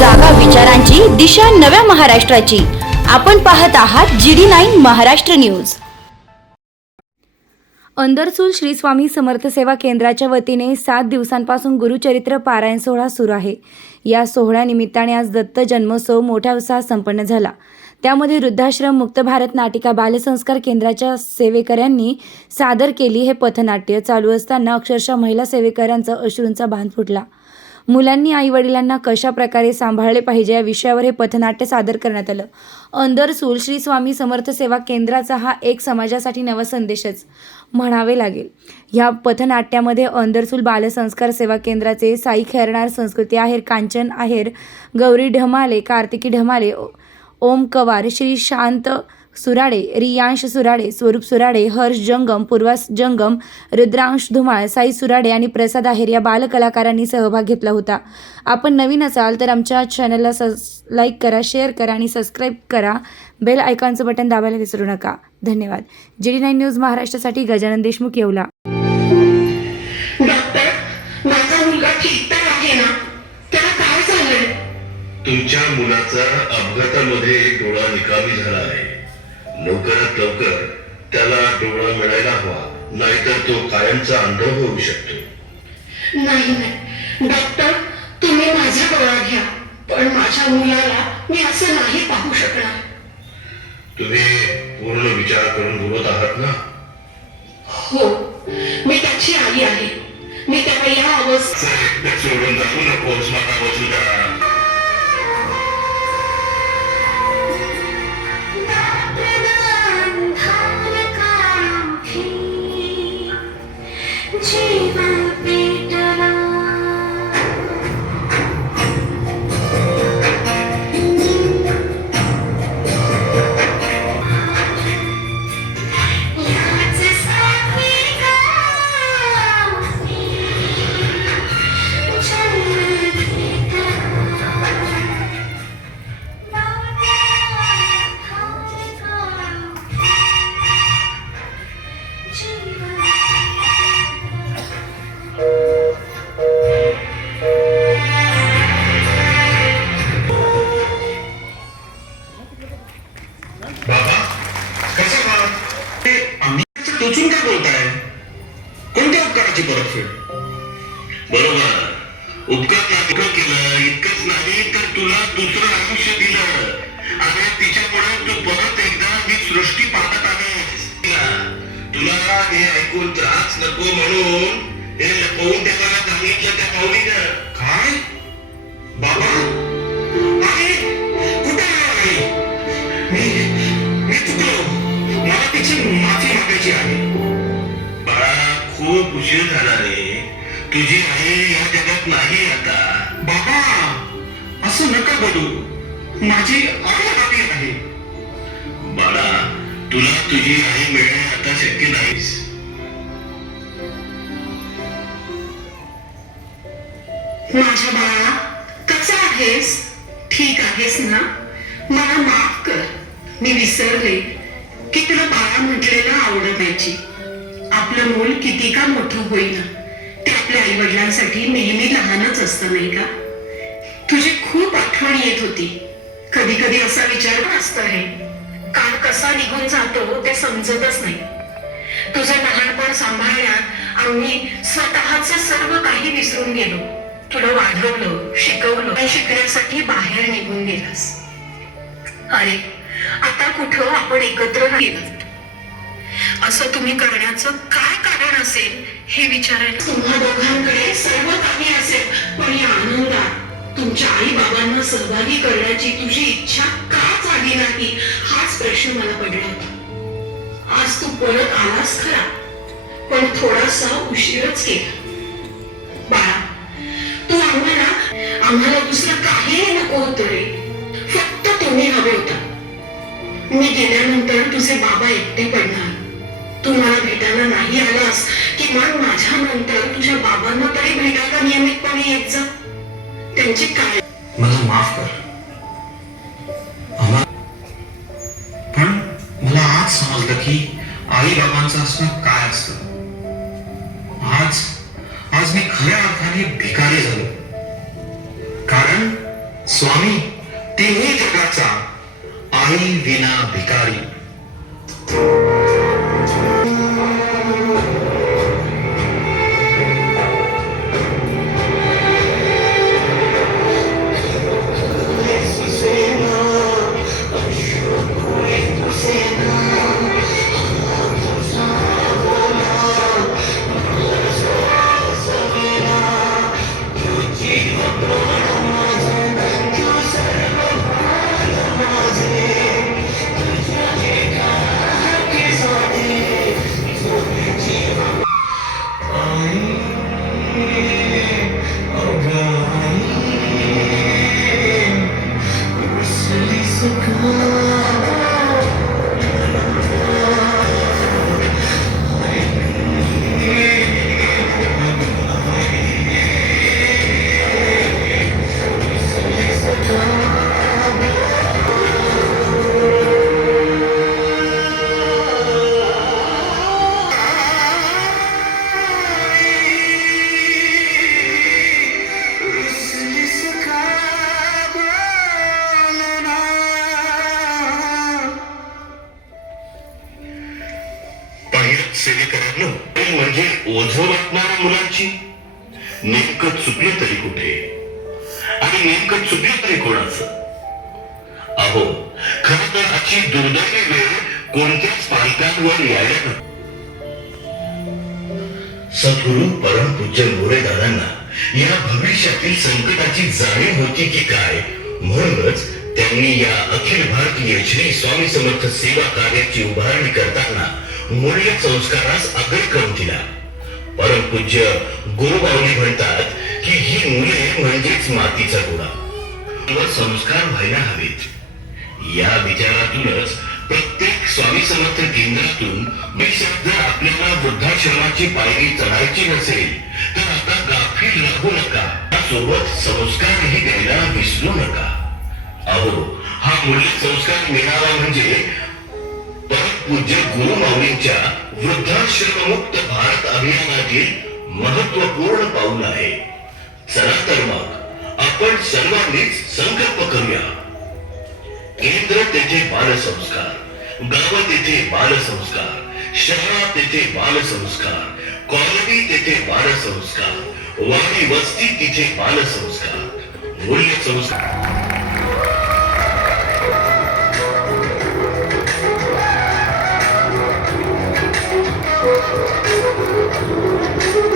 जागा विचारांची दिशा नव्या महाराष्ट्राची. आपण पाहत आहात G D nine Maharashtra news. Andarsul Shri Swami Samarth सेवा केंद्राच्या वतीने सात दिवसांपासून गुरुचरित्र पारायण सोहळा सुरू आहे. या सोहळ्यानिमित्ताने आज दत्त जन्मोत्सव मोठ्या उत्साहात संपन्न झाला. त्यामध्ये वृद्धाश्रम मुक्त भारत नाटिका बालसंस्कार केंद्राच्या सेवेकऱ्यांनी सादर केली हे पथनाट्य. चालू असताना अक्षरशः महिला सेवेकऱ्यांचा अश्रूंचा बांध फुटला. मुलांनी आई वडिलांना कशा प्रकारे सांभाळले पाहिजे या विषयावर हे पथनाट्य सादर करण्यात आलं. अंदरसूल श्री स्वामी समर्थ सेवा केंद्राचा हा एक समाजासाठी नवा संदेशच म्हणावे लागेल. ह्या पथनाट्यामध्ये अंदरसूल बालसंस्कार सेवा केंद्राचे साई खेरणार संस्कृती आहेर कांचन आहेर गौरी ढमाले कार्तिकी ढमाले ओम कवार श्री शांत सुराडे रियांश सुराडे स्वरूप सुराडे हर्ष जंगम पूर्वास जंगम रुद्रांश धुमाळ साई सुराडे आणि प्रसाद आहेर या बालकलाकारांनी सहभाग घेतला होता. आपण नवीन असाल तर आमच्या चॅनलला सस लाईक करा शेअर करा आणि सबस्क्राईब करा. बेल आयकॉनचं बटन दाबायला विसरू नका. धन्यवाद. जी डी नाईन न्यूज महाराष्ट्रासाठी गजानन देशमुख येवला. तुमच्या मुलाचा अपघातामध्ये डोळा निकामी झाला आहे. लवकरात लवकर त्याला डोळा मिळायला हवा नाहीतर तो कायमचा अंध होऊ शकतो. नाही नाही. डॉक्टर तुम्ही माझा डोळा घ्या. पण माझ्या मुलाला मी असं नाही पाहू शकणार. तुम्ही पूर्ण विचार करून बोलत आहात ना? हो. मी त्याची आई आहे. मी त्याला या अवस्थेत सोडून जाऊ नकोस मला वसुधा बाबा उपकार नाटक केलं? इतकंच नाही तर तुला दुसरं आयुष्य दिलं. आणि तिच्यामुळे तू परत एकदा ही सृष्टी पाहत आहेस तुला हे ऐकून त्रास नको म्हणून हे लपवून त्याला सांगितलं त्या माऊलीनं. काय? बाबा? आहे कुठे आहे मी मी चुकलो. मला तिची माफी मागायची आहे. बाळा खूप उशीर झाला रे. तुझी आई या जगात नाही. असं नका बोलू. माझी आई आहे. बाळा तुला तुझी आई मिळणे आता शक्य नाहीस माझ्या बाळा कसा आहेस? ठीक आहेस ना? मला माफ कर. मी विसरले की तुला बाळा म्हटलेलं आवडत यायची आपलं मूल किती का मोठं होईना ते आपल्या आई वडिलांसाठी नेहमी लहानच असतं नाही का? तुझी खूप आठवण येत होती. कधी कधी असा विचार असत असतो आहे. काळ कसा निघून जातो ते समजतच नाही. तुझं लहानपण सांभाळण्यात आम्ही स्वतःच सर्व काही विसरून गेलो. तुला वाढवलं शिकवलं शिकण्यासाठी बाहेर निघून गेलास. अरे आता कुठं आपण एकत्र गेलो असं तुम्ही करण्याचं काय कारण असेल हे विचारायला? तुम्हा दोघांकडे सर्व काही असेल. तुमच्या आई बाबांना सहभागी करण्याची तुझी इच्छा का झाली नाही? हाच प्रश्न मला पडला होता. आज तू परत आलास खरा पण थोडासा उशीरच केला. बाळा तू आम्हाला आम्हाला दुसरं काही नको होत रे फक्त तुम्ही हवे होता. मी गेल्यानंतर तुझे बाबा एकटे पडणार. तू मला भेटायला नाही आलास किमान माझ्या नंतर तुझ्या बाबांना तरी भेटायला नियमितपणे येत जा. त्यांची काय? मला माफ कर. पण मला आज समजलं की आई बाबांचं असणं काय असतं? आज आज मी खऱ्या अर्थाने भिकारी झालो. कारण स्वामी तेही जगाचा आई विना भिकारी. सेवेकरांनो म्हणजे ओझ वाटणाऱ्या मुलांची. नेमकं चुकलं तरी कुठे? आणि नेमकं चुकलं तरी कोणाचं? अहो खर तर अशी दुर्दैवी वेळ कोणत्याच पालकांवर यायला नको. सद्गुरु परमपूज्य मोरे दादांना या भविष्यातील संकटाची जाणीव होती की काय? म्हणूनच त्यांनी या अखिल भारतीय श्री स्वामी समर्थ सेवा कार्याची उभारणी करताना मूल्य संस्कारास अग्रक्रम दिला. परमपूज्य गुरुबावली म्हणतात की ही मुले म्हणजेच मातीचा गोळा व संस्कार व्हायला हवेत. या विचारातूनच प्रत्येक स्वामी समर्थ केंद्रातून मी शब्द आपल्याला वृद्धाश्रमाची पायरी चढायची नसेल तर आता गाफील लागू नका. सोबत संस्कारही द्यायला विसरू नका. अहो हा मूल्य संस्कार मिळावा म्हणजे पूज्य गुरु माऊलींच्या वृद्धाश्रममुक्त भारत अभियानातील महत्त्वपूर्ण पाऊल आहे. चला तर मग आपण सर्वांनीच संकल्प करूया. केंद्र तेथे बालसंस्कार गाव तेथे बालसंस्कार शहरात तेथे बालसंस्कार कॉलनी तेथे बालसंस्कार वाडी वस्ती तिथे बालसंस्कार मूल्य संस्कार Thank you.